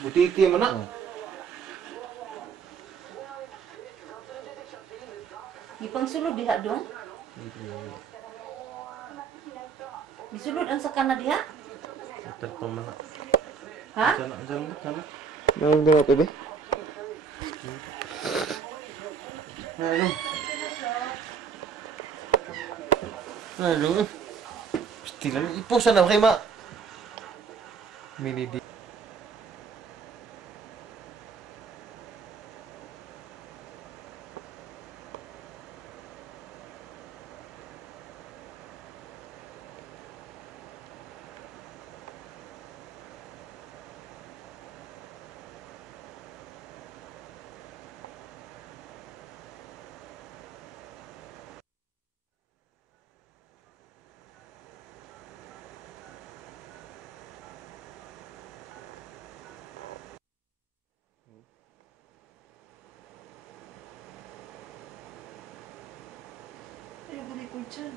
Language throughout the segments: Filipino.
Butiti mana? Ipang sulod diha dong. Disulod ang sakana diha? Terpa mana? Ha? Sana. Nang tengok bebe. Ano? Ano? Pasti lang iposan na kay ma. Mini di. Ay, balik ko dyan.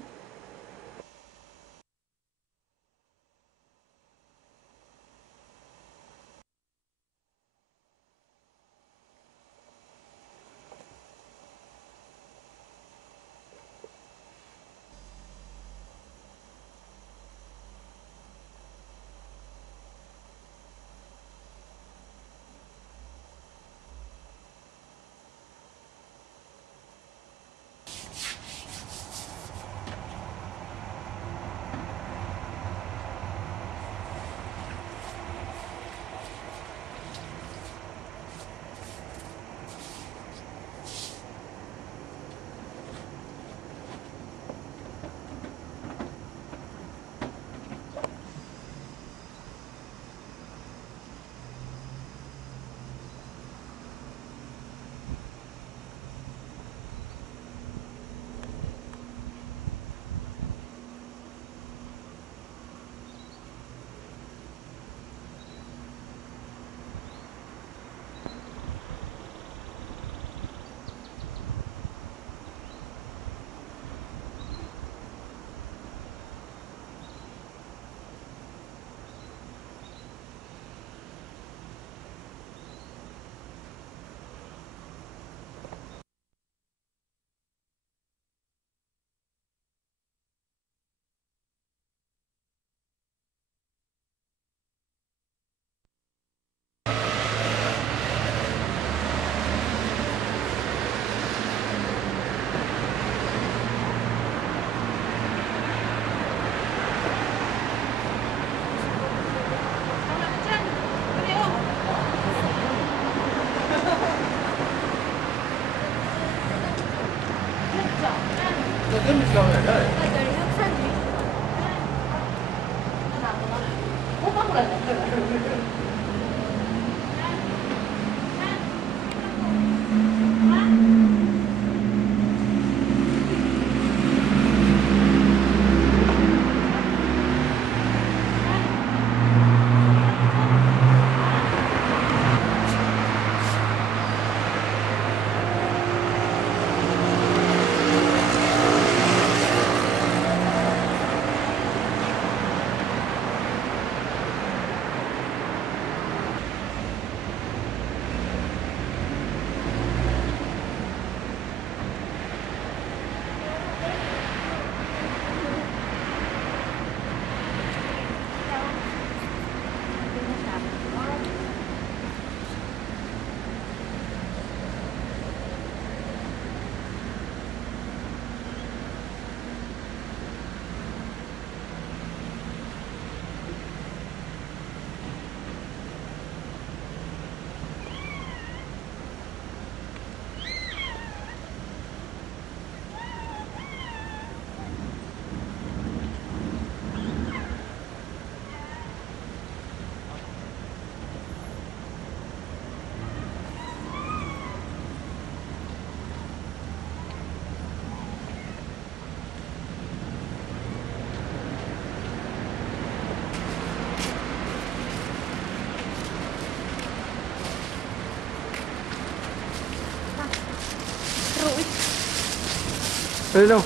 Ano?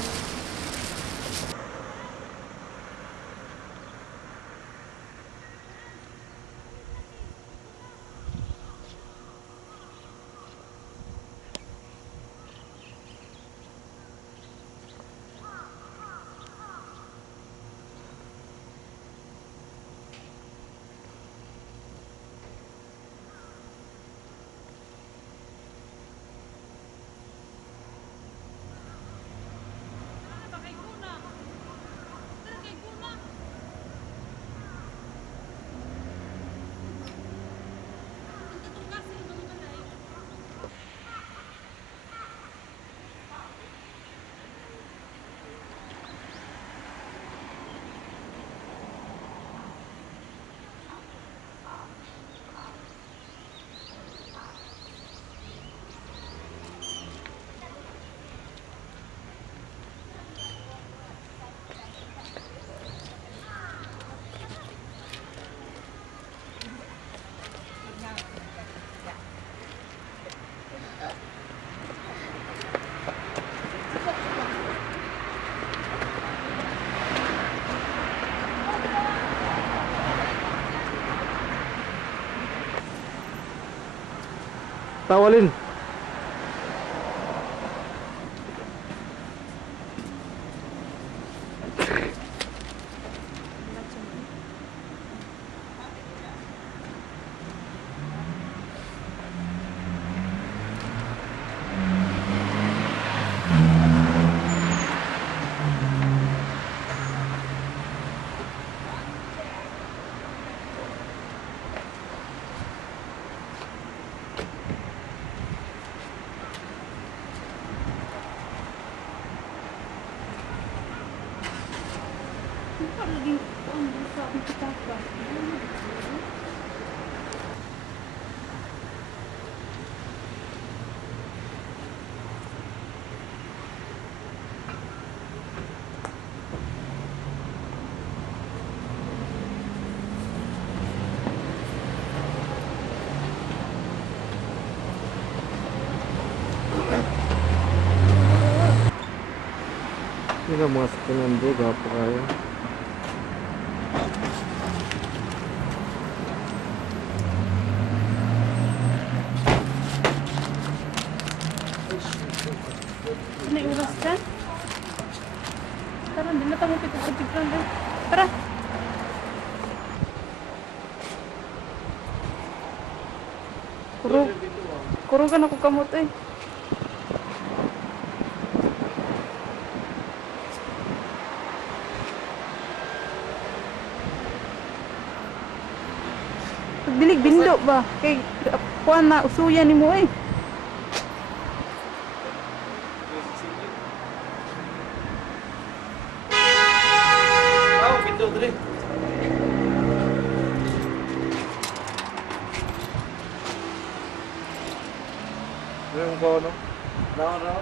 Tawalin. Ini lah mga sakyanan bro, gapo kayo. May oras ka? Tara, hindi na tayo pitag-pitag lang. Tara! Kurugan ako kamot eh. Pagdilig bindo ba? Kay kuan na usuyan ni mo eh. Pintu tadi. Yung ko, no? Naon.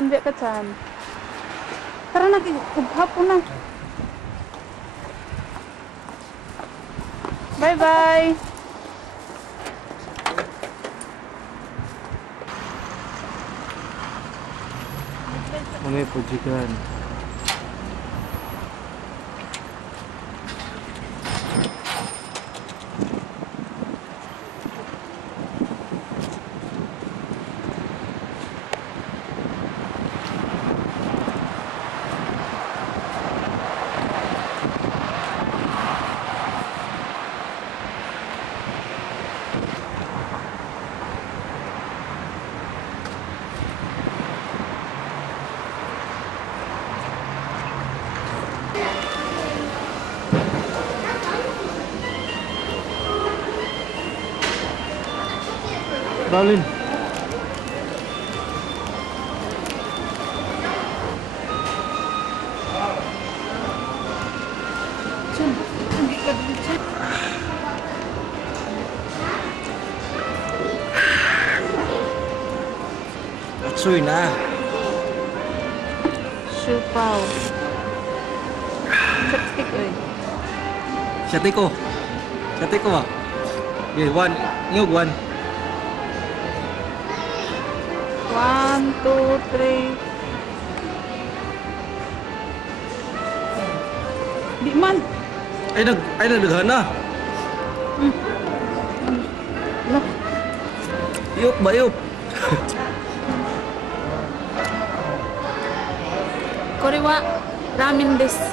Ambil ka dyan. Tara na, hapon na. Bye-bye! May pujikan. Darlin. Diyan, hindi ka dito dyan. Atsoy na. Siupaw. Chopstick eh. Sate ko ba? Okay, one. Ngog one. 1, 2, 3. Di man. Ay nagdaghan na. Look. Yuk ba yuk. Korewa ramen desu.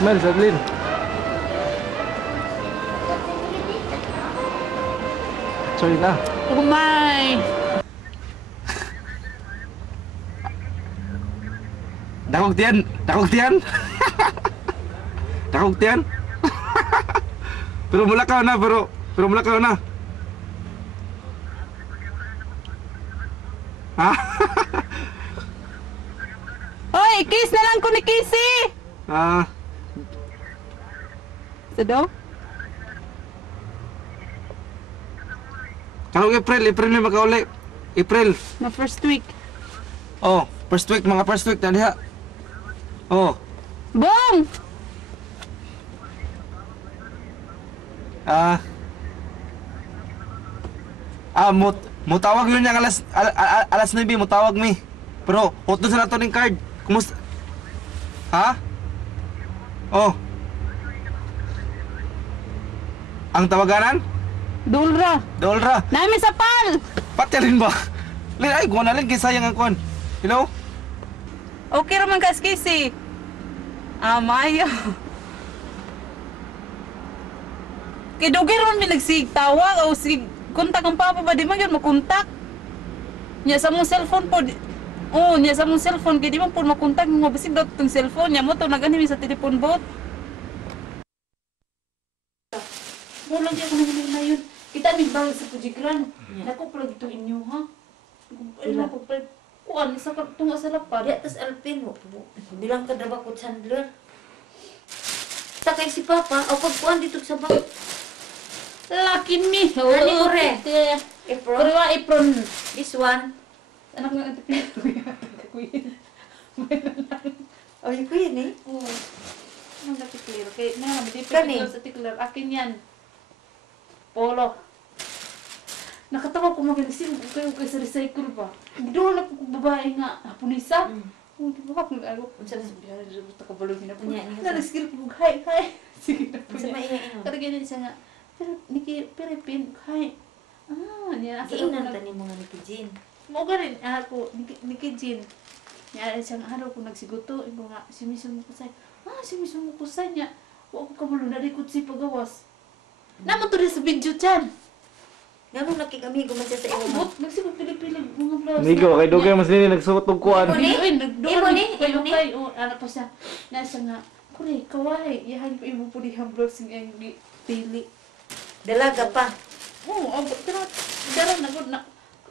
Smell, Sadlin. Sorry na. Umay. Dakog tiyan. Dakog tiyan. Pero mulakaw na pero Pero Malakaw na. Ha? Oy, kiss na lang ko ni Kissy! Ah, Sa daw? kalau April may makauli. April. Na first week. Oh, first week, mga first week na diha. Oh, Bong! mutawag yun yang alas 9, mutawag mi. Pero, hotdo sa nato ning card. Kumusta? Ha? Oh. Ang tawaganan? Dulra. Dolra. Nami sa pal! Pati rin ba? Lin, ay, guwan na rin, kaya sayang ang kuwan. Hello? Okay raman ka, Kissy. Mayo. Kay Dugay raman may nagsigtawag o sig kontak ang papa ba di man yun makontak. Nya sa mong cellphone po. Nya sa mong cellphone kay di man po makontak mo basig daw tong cellphone nya mo to nag-anime sa telephone bot. Mo lang di ako na yun. Kita may bangit sa Pujigran. Naku pala dito inyo ha. Ano ko pala. Kuan sa tunga sa lapad. Di atas Alpin mo. Bilang ka daw ko Chandler. Takay si Papa. O pagkuhan dito sa bang. Laki ni. Ani mo re? Kore Apron. wa apron. This one. Anak nga ito pinatuya. Oh, yung kuya ni. Oo. Ano na tikler? Kaya na naman di Kani? sa tikler. Akin yan. Polo. Nakatawa ko mag-alisin ko kayo sa recycle ba? Doon na ko babae nga. Punisa. Di ba ako nag-alo? Unsa na? Bihala rin gusto ka balong na po. Nya, nya. Nalaskil ko. Hi. Sige na po Unsa niya. maiya-ino? Kada ganyan siya nga. Pero niki Pilipin. Hi. Niya. Giinan tani mga ni Kijin. Mo ganin ako niki Jin. Niya siya nga araw ko nagsiguto. Ibo nga simisyon mo kusay. Simisyon mo kusay niya. Wa ko kabalo na rikot si pagawas. Naman to rin sa video dyan. Ngano nakikamigo man siya sa imo. Bot, nagsigot pili-pili mga blouse. Migo, kay Dugay mas nini nagsuot og kuan. Imo ni? Ay, Imo ni? Imo ni? kay ano pa siya. Nasa nga, kure, kaway. Yahan ko imo po di ang blouse nga yung pili. Dalaga pa. Oo, pero daran na na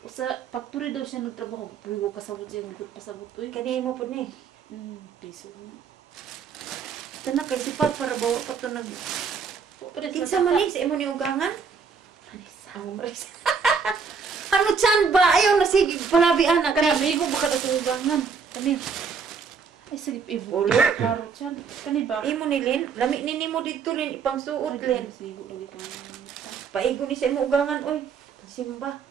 sa factory daw siya nagtrabaho. Pero kasabot siya, nagkot pasabot. Uy, Kani mo po ni. piso. Tanak kay si Papa para bawa pa to nag. Kinsa man ni sa imo ni ugangan? Ang maris. Ano chan ba? Ayaw na sige palabi anak. Kaya may igo baka na tubangan. Kani. Ay, sige, ibo. Ulo? Klaro siya. Kani ba? Imo ni Lin, lami ni nimo dito Lin ipang suot Lin. Sigo lagi ka. Paigo ni sa imo ugangan oy. Simba.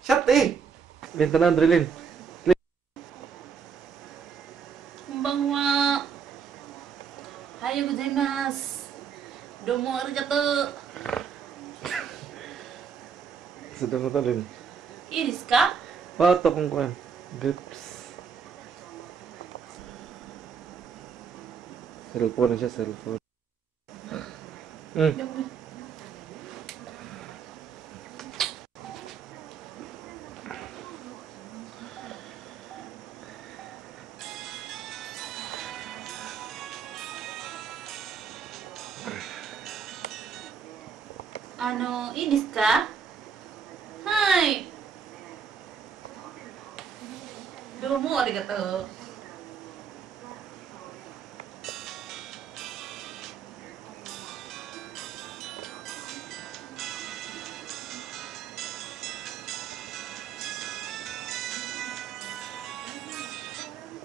Shut eh. Benta na Andrelin. Konbanwa. Hayo gozaimasu. Domo arigato. Sudah mo talin. Ii desu ka? Pato kung kuan. Grips. Cellphone na siya, cellphone. Ii desu ka? Hai. Domo arigato.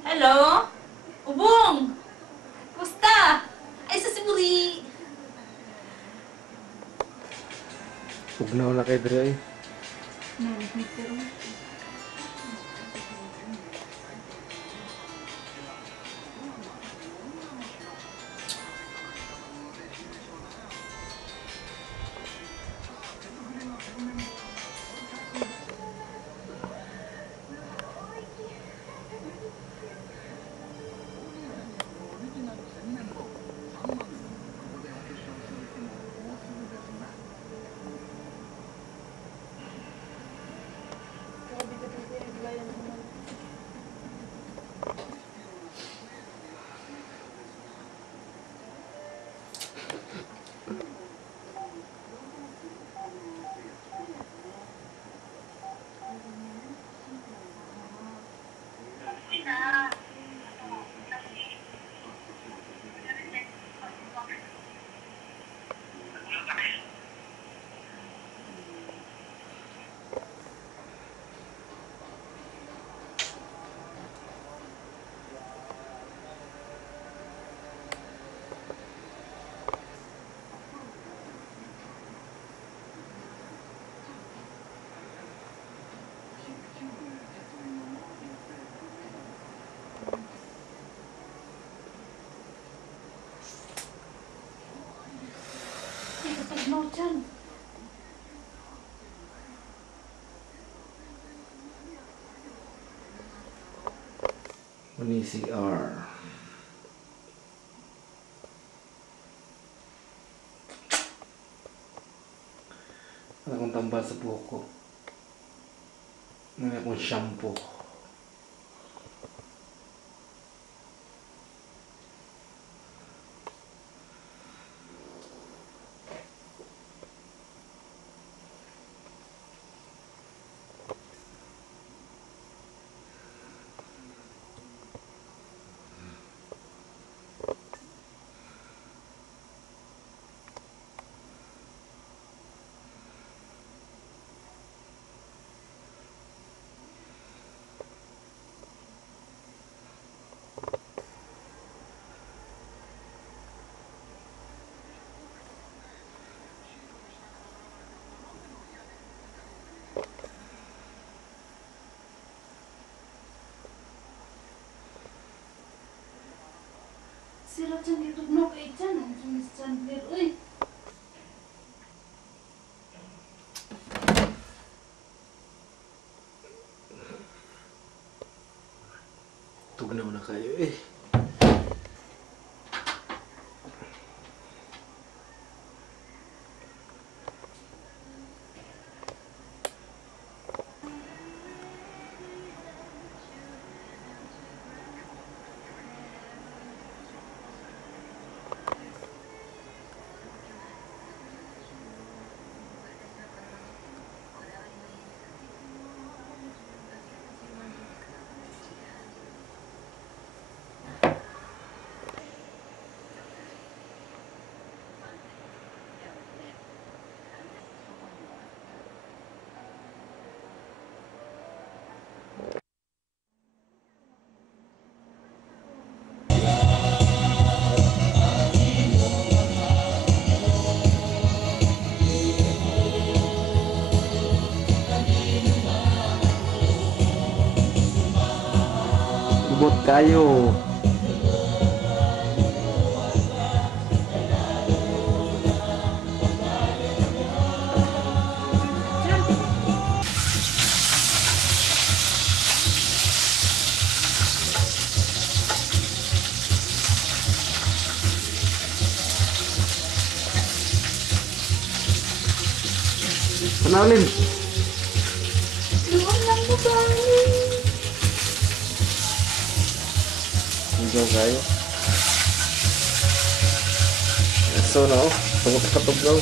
Hello? Ubong! Kumusta? Ay, sa Siburi! Ugnaw na kay Dre. No, Chan. Mani CR. Ada akong tambal sa buhok ko. May akong shampoo. Sila Chan dito no kay Chan. Ang sumis Chandler. Uy. Tugnaw na kayo eh. Lubot kayo. Kenalin. Luwag lang mo bali. Hijau kayo. So no, tunggu ketuk daw.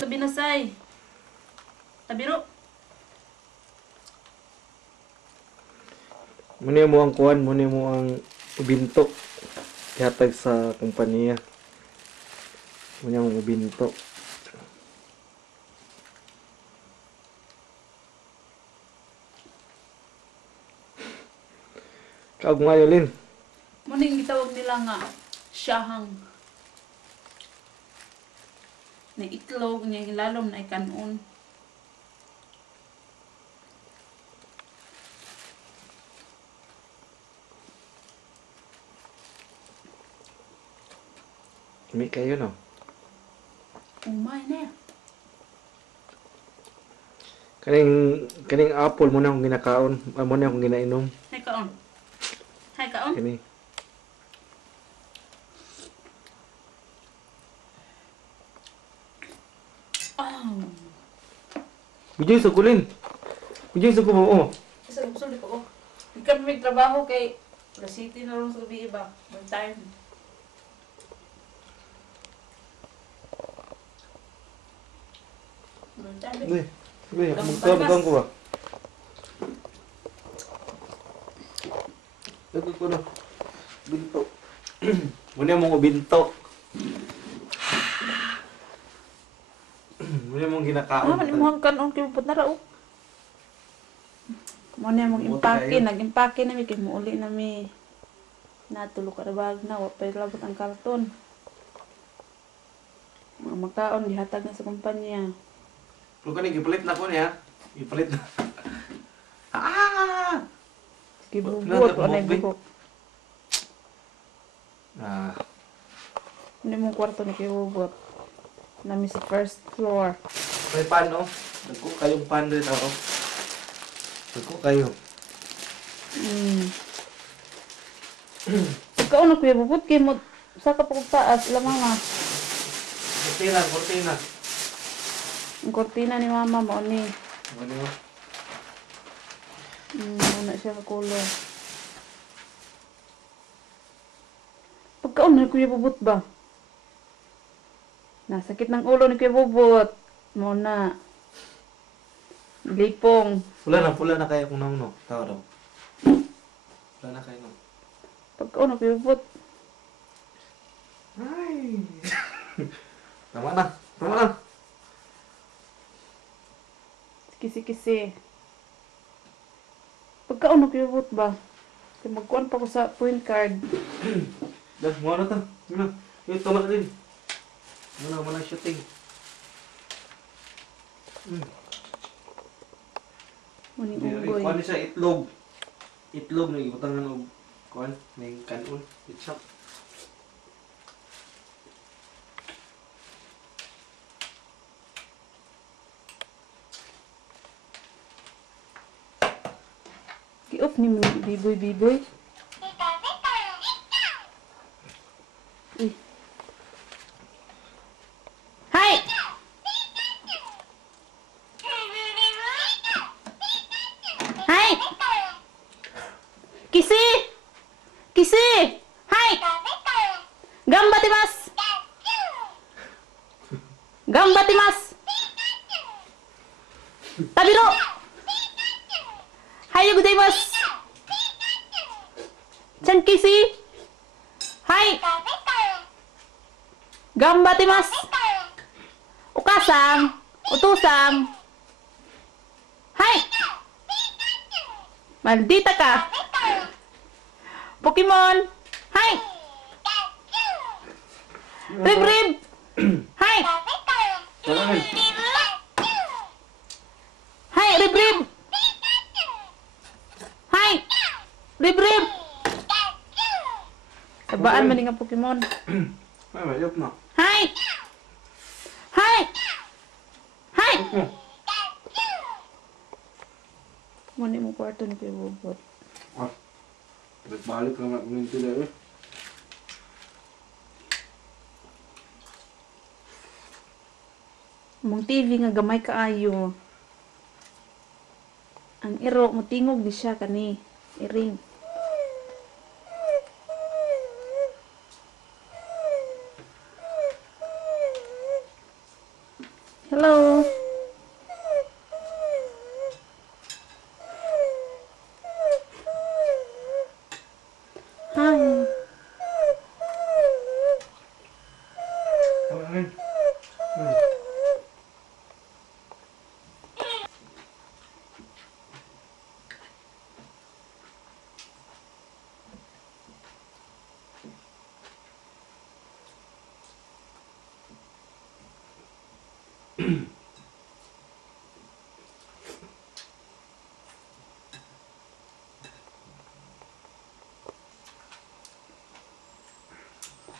Sabi na say. Tabiro. Muna mo ang kuan, muna mo ang ubinto. Ihatag sa kumpanya. Muna mo ubinto. Kaog mayo Lin. Muning gitawag nila nga siyahang. Na itlog niya ilalom na ikanon. Umi kayo no. Umay na. Kaning apple muna akong ginakaon, muna akong ginainom. Hay kaon. Hay kaon. Kini. Oh. Bijay sa kulin. Bijay sa kumo. Oh. Isa gusto di ko. Ikaw may trabaho kay La City na rin sa gabi iba. One time. One time. Uy, uy, magkabang ko ba? Ito ko na. Binto. Muna mong ubinto. Muna mong ginakaon. Ah, manimuhang kanon kay pud na ra oh. Mo na mong Buti impake, kayo. nag-impake na mi kay muuli na mi. Natulo ka bag na wa pa labot ang karton. Mga makaon dihatag na sa kumpanya. Kung kaning gipalit na ko niya. Gipalit na. Ah! Gibugot Ano, wala buhok, buhok. Ah, Hindi mo kwarto ni Kuya Bubot. Namin sa first floor. May pan, oh. Nagko kayong pan rin ako. Nagko kayo. Ikaw na Kuya Bubot, kay mo sa kapag taas, ila mama. Kortina, kortina. Ang kortina ni mama mo ni. Ano mo? Muna siya kakulong. Pagkaon na Kuya Bubot ba? Nasakit ng ulo ni Kuya Bubot. Muna. Lipong. Pula na kayo kung no. Tawa daw. Pula na kayo no. Pagkaon na Kuya Bubot. Ay. Tama na. Tama na. Kisi-kisi. Pagkaon na Kuya Bubot ba? Kaya magkuhan pa ko sa point card. Dah, mau na ta. Muna. Yung tama na din. Muna shooting. Muning Kuan unggoy. ni sa itlog. Itlog na ibutangan og kuan ning kanon. Itchap. Ki-off ni mo biboy. Uy. Hi! Hi! Kisi! Kisi! Hi! Gambatimasu! Gambatimasu! Tabiro! Hayo gozaimasu! Chan Kisi! Hi! Gambatimasu! Ukasan! Utusan! Hi! Maldita ka! Pokemon! Hi! Rib Rib! Hi! Tama Hi! Rib Rib! Hi! Rib Rib! Sabaan man nga Pokemon. Ay, mayop na. Hi! Hi! Hi! Mani mo kwarto ni Kuya Bubot. Ah. Balik lang ako nito dahil. Mong TV nga gamay kaayo. Ang iro mo tingog di siya kani. Iring. Hello. Hi. Tama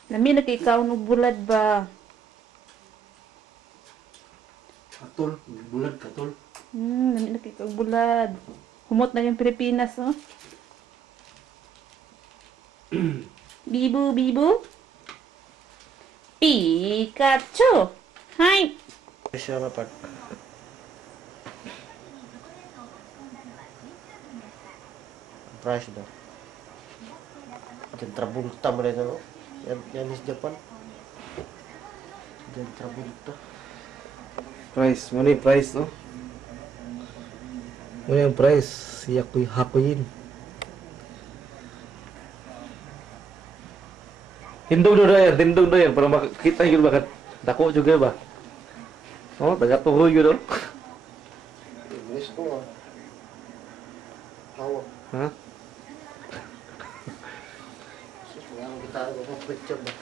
Lami na kay ikaw no bulad ba? Katol, bulag katol. Lami na kay ikaw bulad. Humot na yung Pilipinas, oh. Bibu, bibu. Pikachu. Hi. Siya mapag. Price daw. Diyan Travolta mo rin ano? Yan is Japan. Diyan Travolta. Price, muna yung price, no? Muna yung price. Siya ko'y hakuyin. Tindog do yan. Para makita yun bakit dako juga ba? Oh, taga tuhoy yun, no? English ko ah. Hawa. Ha? Sus, mga kita ko picture ba?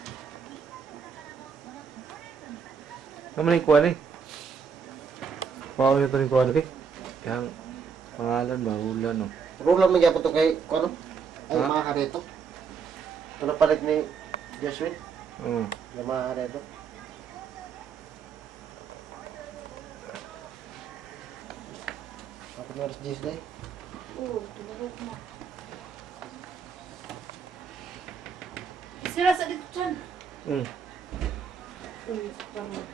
Naman yung kuwan eh. Wow, yun ito yung kuwan eh. Yang pangalan ba? Ulan, no? Rola man gyapon to kay kuno. Ay Ha? mga karito. Ito na palit ni Joshua. Yamaha na ito. Ako na oras 10 day. Oo, tulog na. Isira sa dito dyan. Parang.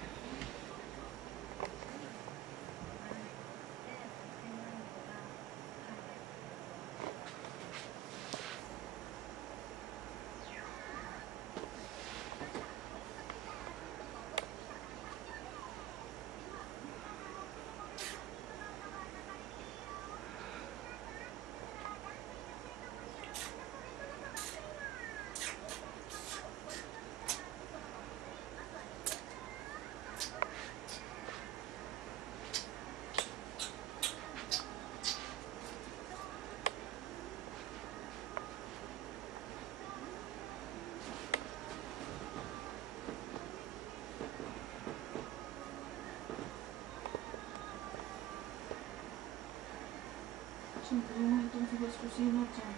Siyempre naman itong sigas kusina dyan.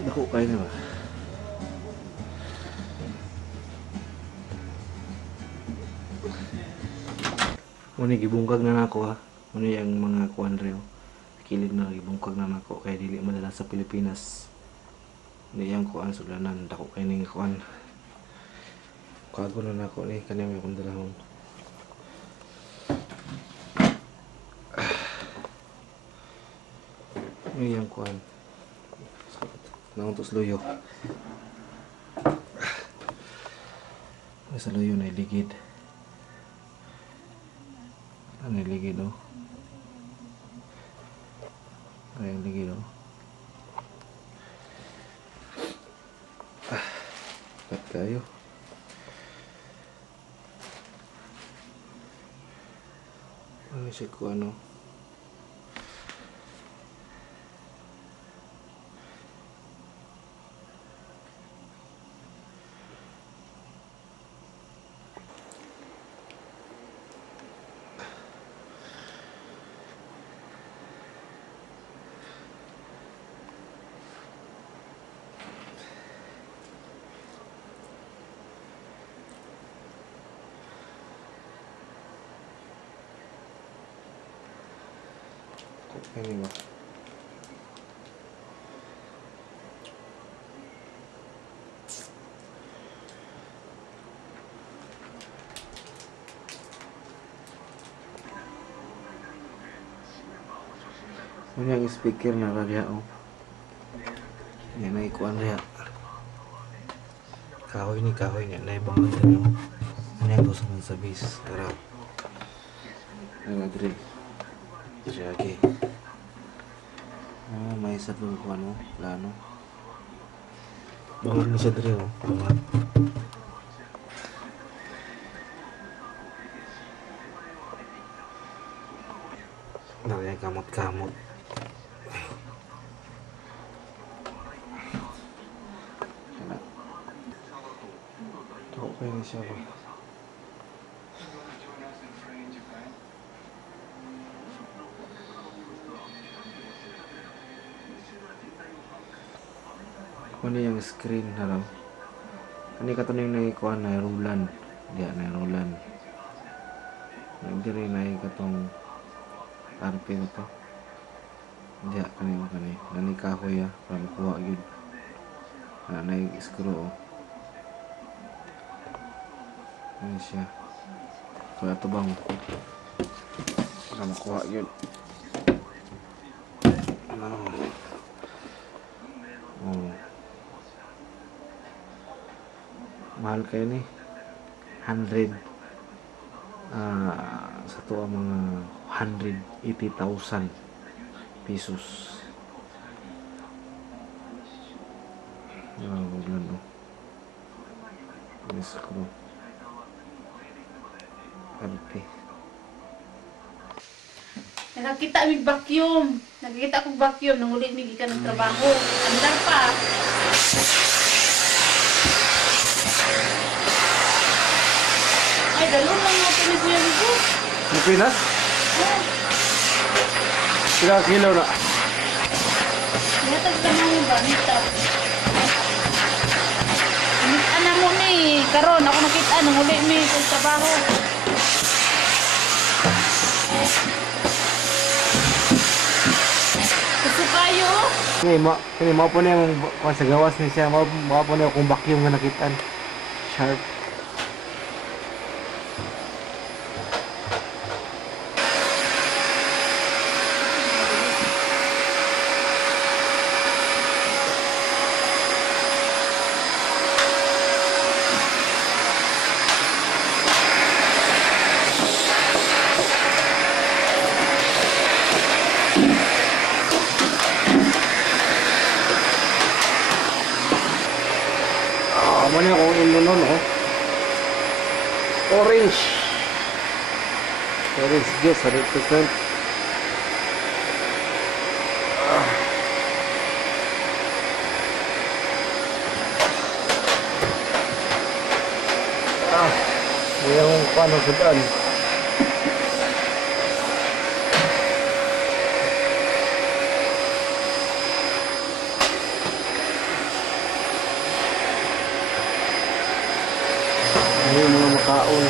Dako kayo na ba? Muna gibungkag na nako ha. Muna yung mga kuan reo. Kilid na gibungkag na nako kay dili madala sa Pilipinas. Hindi yung kuan suglanan. Dako kayo ning kuan. Kago na nako ni kanina may kundalahon. Ini yang kuan. Untuk seluyo. Sa luyo na iligid. Ano iligid oh. Ay iligid oh. Pat kayo. Ano siya ko ano? Ini ba? Ano yung speaker na radya oh. Yan na ikuan raya. Kahoy ni na ibang lang oh. Ano yung gusto mong sabis? Tara. Tara, Dre. Sige. May isa doon ko ano, plano. Bangon na siya Dre oh. Bangon. Nari kamot-kamot. Okay na siya ba? Ano yung screen na lang? Ano yung katanong yung nakikuha na rulan? Diyan na rulan. Hindi rin nakikatong RP na to. Diyan kanina kanina. Nanikahoy ya. Para makuha yun. Naik-screw oh. Ano siya? Kaya ito bang para makuha yun. Oh. mahal kayo ni 100 sa tuwa mga 180,000 pesos. Bulan no. Yes ko. Arte. Nakakita mig vacuum. Nakikita kong vacuum nang uli mig ikan ng trabaho. Andar pa. Ay, dalo lang nga ito ni Kuya Ligo. Pilipinas? Sila kilo na. Natag ka nang banita. Anak mo ni, karon ako nakita nang uli mi sa trabaho. Gusto kayo? Kini mo po na yung sa gawas ni siya. Mo po na yung vacuum nga nakitaan. Sharp. Ano niya kung inunon, oh. Orange. Orange juice, 100%. Yung paano sa daan. Ini mga makaon.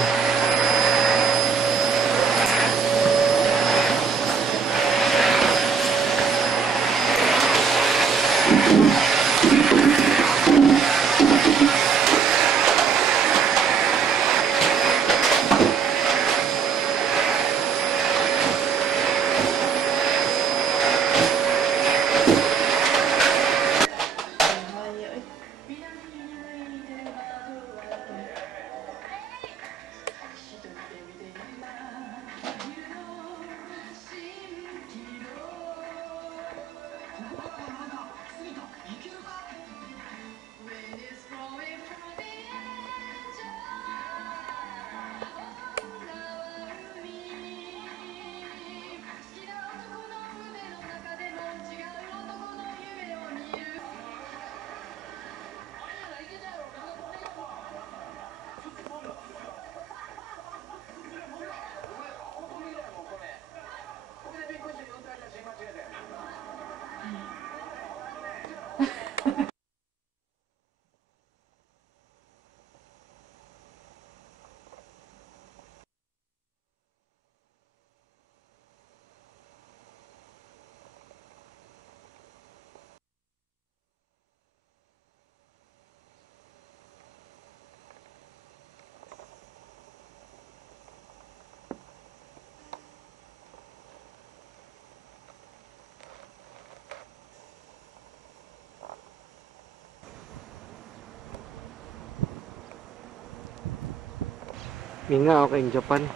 Minga ako in Japan.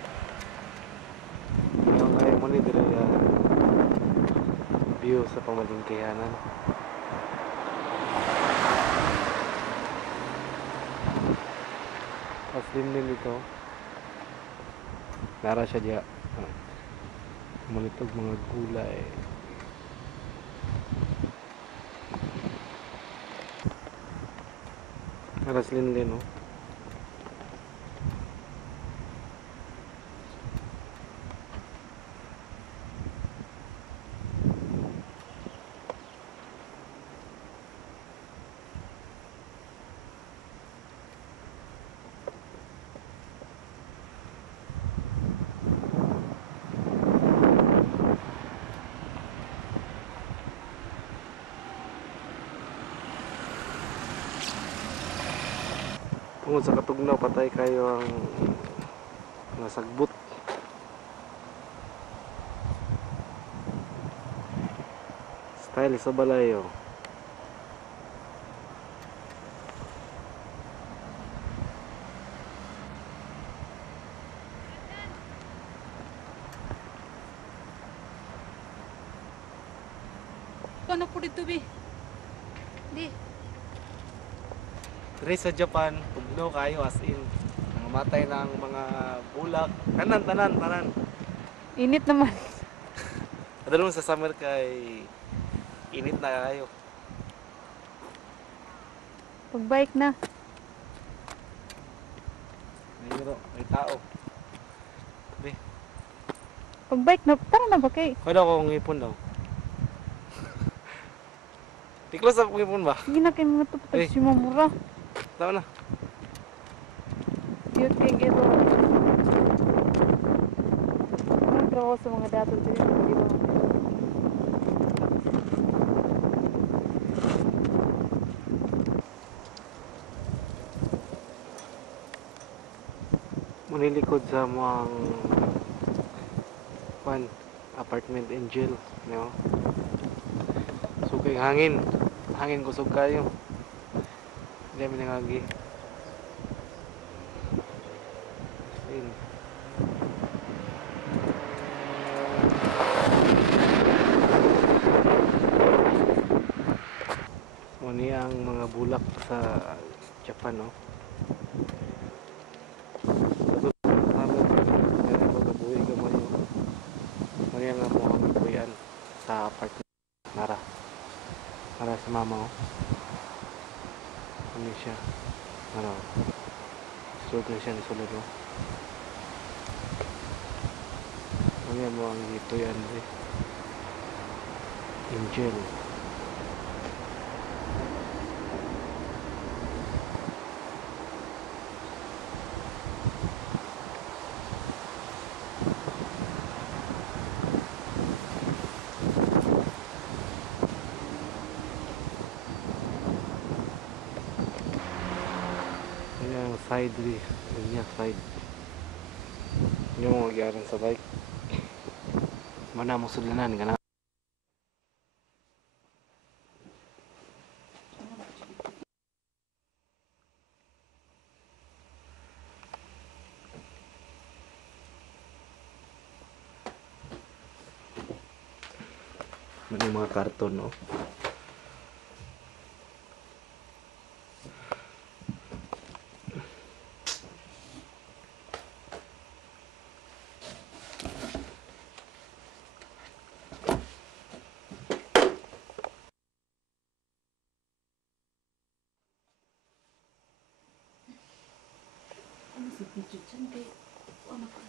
Ayaw kaya mo ni dito view sa pamalingkayanan. Paslim din dito. Nara siya diya. Malitog mga gulay. Aras din, no? Tungod sa katugnaw, patay kayo ang nasagbot. Style sa balayo. Japan na po dito, Bi. Di. Diri sa Japan, tugnaw kayo as in. Nangamatay ng mga bulak. Tanan. Init naman. Kadalong sa summer kay init na kayo. Pag-bike na. May tao. Be, Pag-bike na. Tara na ba kay? pwede ako ngipon daw. Tiklos ako ngipon ba? Sige na kayo mga tupatag Eh. si Mamura. Tama na. Cute kay Gero. Ang trabaho sa mga dato dito. Di ba? Manilikod sa mga apartment angel, no? So kay hangin kusog kayo. Hindi kami nangagi. Ayun. So ni ang mga bulak sa Japan, no? Sa apartment Nara sa mama ko. Ano siya? Sulod na siya ni sulod mo. Ano mo ang dito yan eh. Angel. Side ri, niya side. Yung magyaran sa bike. Mana mo sudlanan ka na. May mga karton, no? Ano si Pichu dyan kay... Ano pa?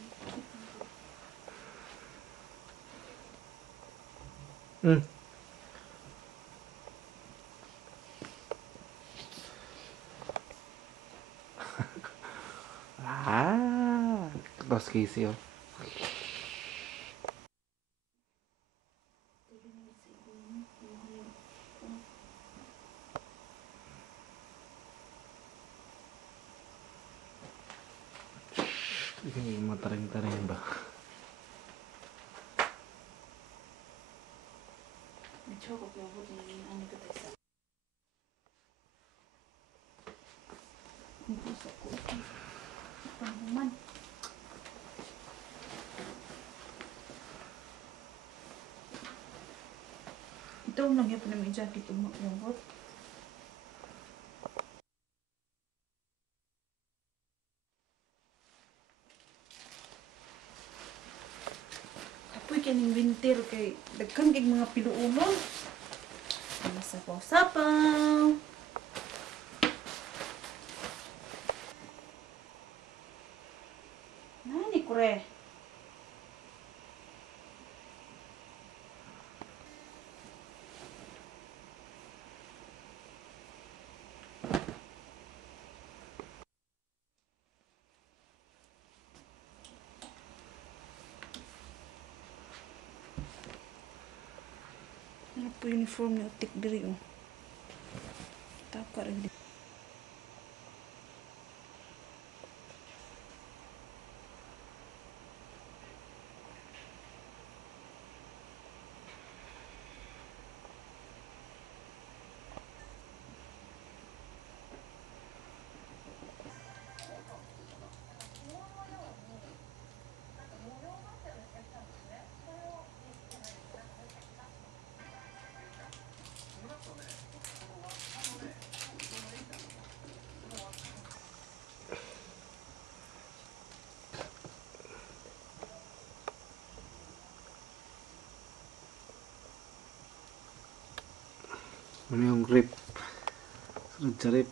Tapos Casey, oh. Hindi mataring-taring ba? Medyo ako piyabot yung ano ka tayo sa... Hindi sa ko. Panghuman. Ito ang nagyan po namin jacket umakabot. Kapoy kaning winter kay daghan kay mga piluunon. Ano sapaw-sapaw. Nani kure? Ano po uniform ni Utik diri oh. Taka rin di. Ano yung grip? Sunod sa rip.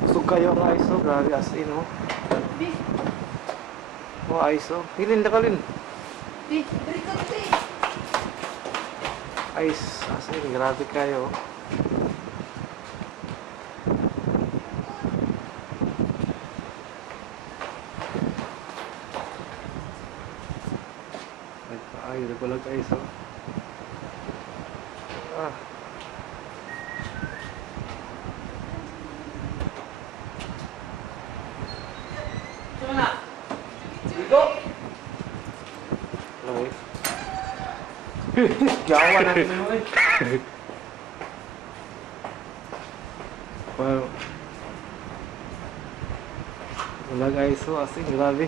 Gusto kayo ang ISO, grabe as in oh. Bi, Oh ISO, hilin na kalin. bi, beri ka bi. Ice, as in, grabe kayo. Ay, nagpalag ISO. Ah. Ay. Gawa natin mo eh. Wow. Wala guys, so asing grabe.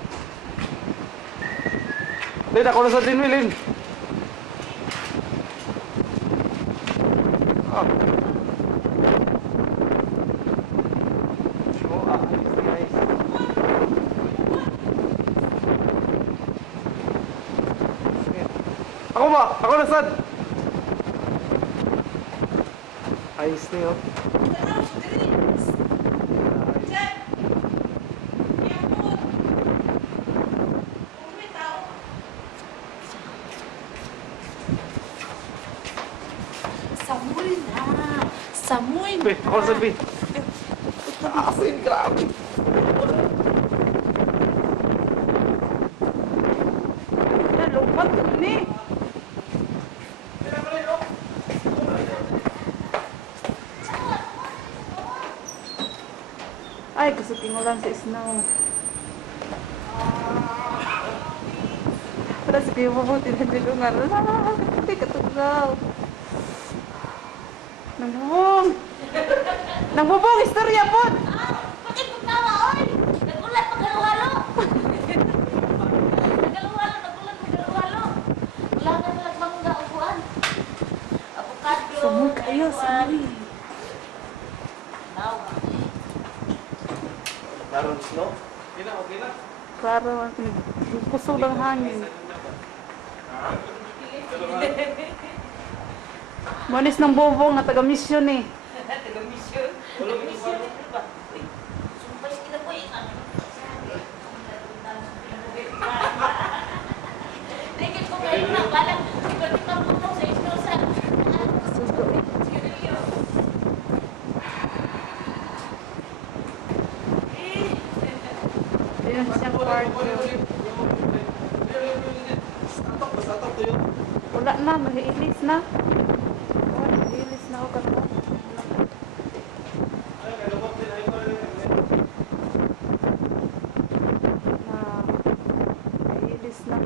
Lin, ako na sa din, Lin. Ah. Oh, ayos, guys. Ako ba? Ako na sad. Ayos niyo. Samuel na. Samuel Be, ako na sad, Be. Asin, grabe. Lupat ni. Ay, kasupin mo lang sa snow. Para sa kayo mabuti na nilungan. Hindi katugaw. Nangbubong! Nangbubong! Istorya po! Bakit mo tawa, oy? Nagulat pag-halo-halo. Nag-halo-halo, nagulat pag-halo-halo. Wala na talagang mga upuan. Avocado. Samoy kayo, samoy. Now, Naroon snow? Okay na, okay na. Klaro, puso ng hangin. Manis ng bubong na taga-mission eh. sumpay sila po eh. Tingin ko kayo na, balang iba-ibang putong sa isno sa Suso eh. Ayun siyang kwarto. Wala na, mahiilis na. Oh, mahiilis na ako kato. Mahiilis na.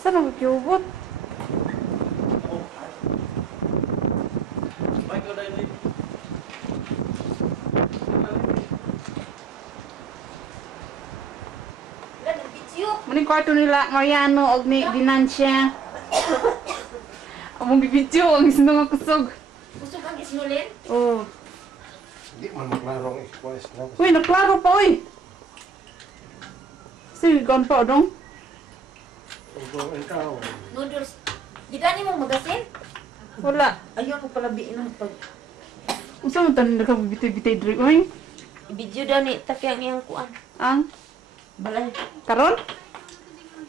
Saan ang kiubot? Maning kwarto nila Mariano og ni Dinansya. Among bibidyo ang isno nga kusog. gusto kang isnulin? Oh. Hindi man maklarong iskwais na. Uy, naklaro pa uy. Sige, gone pa dong. Ugong ikaw. Noodles. Gidani mo magasin? Wala. Ayaw ko pala biin ng pag... Unsa man tan nakabitay-bitay diri uy? Ibidyo daw ni Taki ang iyang kuan. Ang Balay. karon?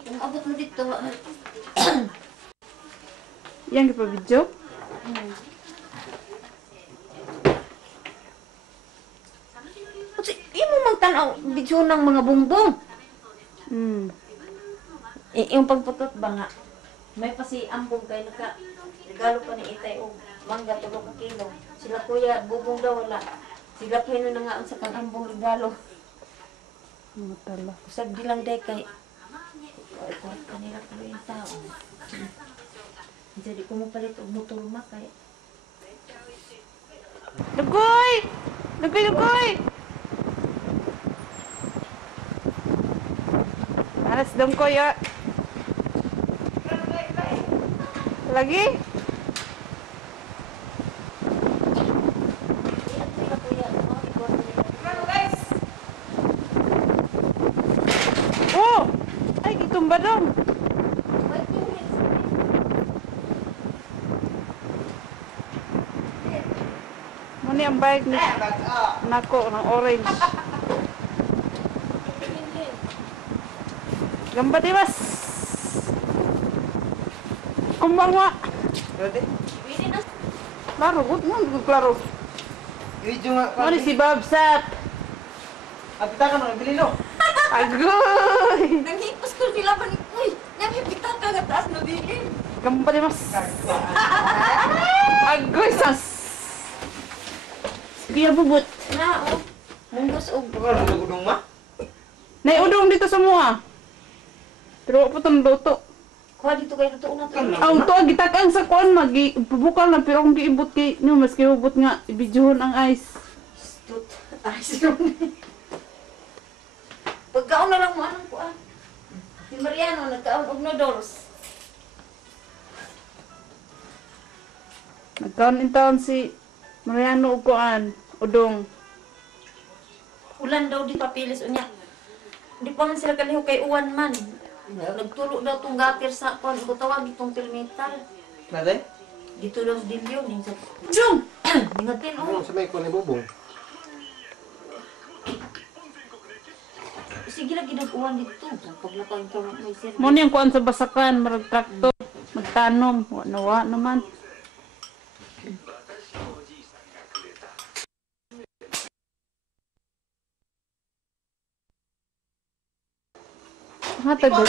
Kung abot mo dito, Yang kita video? kasi imo magtanaw video ng mga bungbong. Yung pagputot ba nga, may pa si ambong kay naka regalo pa ni Itay og mangga tulo ka kilo. Sila kuya bubong daw wala. Sila pino na nga sa kang ambong regalo. Matala. Usag bilang day kay ito kanila ko yung tao. Jadi ko mo palit og motor ma kay Lugoy! Lugoy, lugoy! Alas dong ko ya. Lagi? sila kuya mo ikaw Oh! Ay, gitumba dong. Muni ang bike ni nako ng orange. Gamba di mas. Kumbangwa. Pwede? Klaro, good mo, klaro. Video nga. Muni si Babsat. At kita ka nung bili no? Agoy! Nanghipos ko sila ba ni uy, napipita ka nga taas na bilin. Gamba di mas. Agoy sas. Kuya bubut. Na oh. Munggos og Baka nung gudong ma? Naiudong dito sa mua. Pero wala po itong luto. kuha dito kay totoo na to. Ang to, gitakang sa kuan, pabukal na, pero kung giibot kay, no, mas kiubot nga, ibidyohon ang ice. Stut. Ay, sino. Pagkaon na lang mo anong kuha. Si Mariano nagkaon og noodles. Nagkaon in taon si Mariano og kuan, udong. Ulan daw di papilis unya. Di pa man sila kaliho kay uwan man. Nagtulo daw tong gapir sa kon ko tawag itong perimeter. Nade? Dito daw sa dilyo ning sa. Jung. Ningatin oh. Ano sa may ko ni Bubong? Sige lagi nag-uwan dito. Paglapag ko may sir. Mo niyang kuan sa basakan, marag traktor, magtanom, wa naman. Hatag.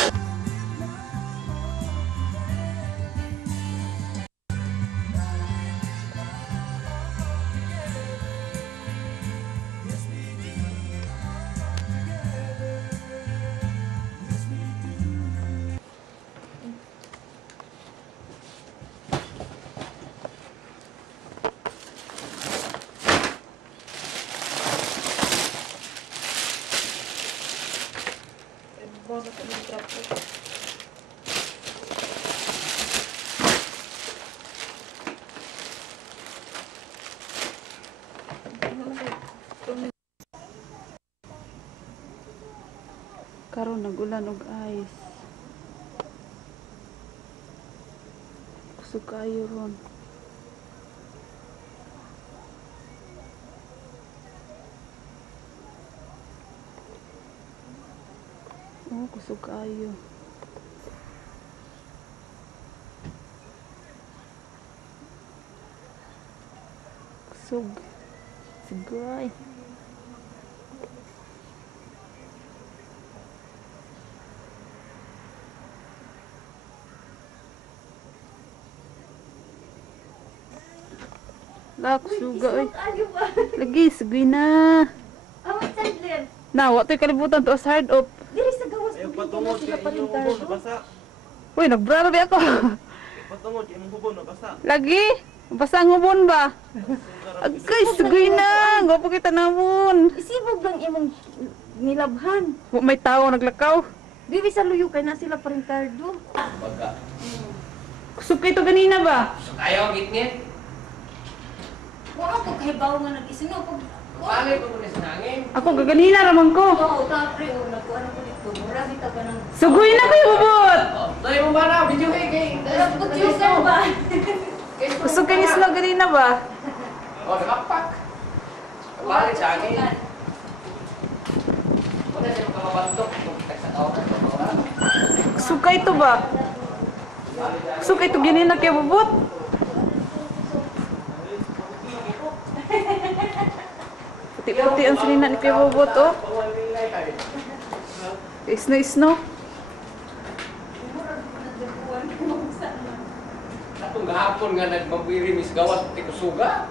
Karon nagulan og ice. Kusog kayo ron. Oh, kusog kayo. Kusog. Sigay. Lak, suga oy. Lagi, sagay na. Awat sandler. Na, wa to'y kalibutan to as hard up. Diri sa gawas ko Patungod sila kay pa rin inyong hubon, tardo. nabasa. Uy, nagbraro di ako. Patungod kay inyong hubon, nabasa. Lagi, basta ang hubon ba? Agay, sagay na. Gwapo kita namon. Isibog lang imong nilabhan. Wa may tao naglakaw. Bibi sa luyo kay na sila pa rin tardo. Baga. Kusog kayo to ganina ba? So kayo, gitngit. Wala ko kay bawo nga nag-isino pag Balik ko na sa nangin. Ako gaganina raman ko. Oo, tapre o nagkuhan ko dito. Mura kita ka ng Sugoy na kayo bubot. Doy mo ba na? Video kay. Dapat yung ka ba? Kusog kayo ni Snow ganina ba? Oh, nakapak. Balik sa akin. Wala siya makababantok. Sa tao. Suka ito ba? Suka ito ginina kay bubot. Puti-puti ang sinina ni kay bubot, oh. Isno-isno. Atong gahapon nga nagmabirimis gawas pati kusuga.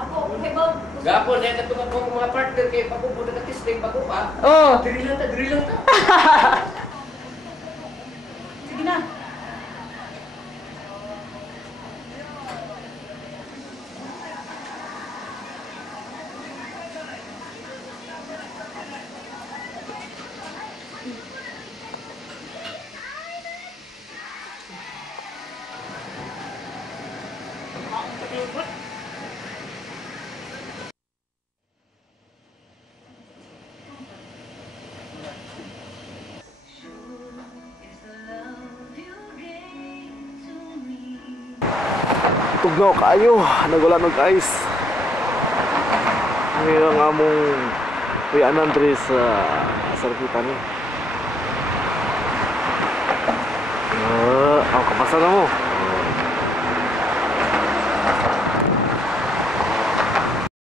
Ako, hebaw. Gahapon na katong akong mga partner kay pakubo na katisting pakupa. Oh. Diri lang ta. Sige na. Tugnaw kayo, nagwala ng ice. Ngayon ang among kuyanan diri sa sarkitan ni. Ang kapasa na mo.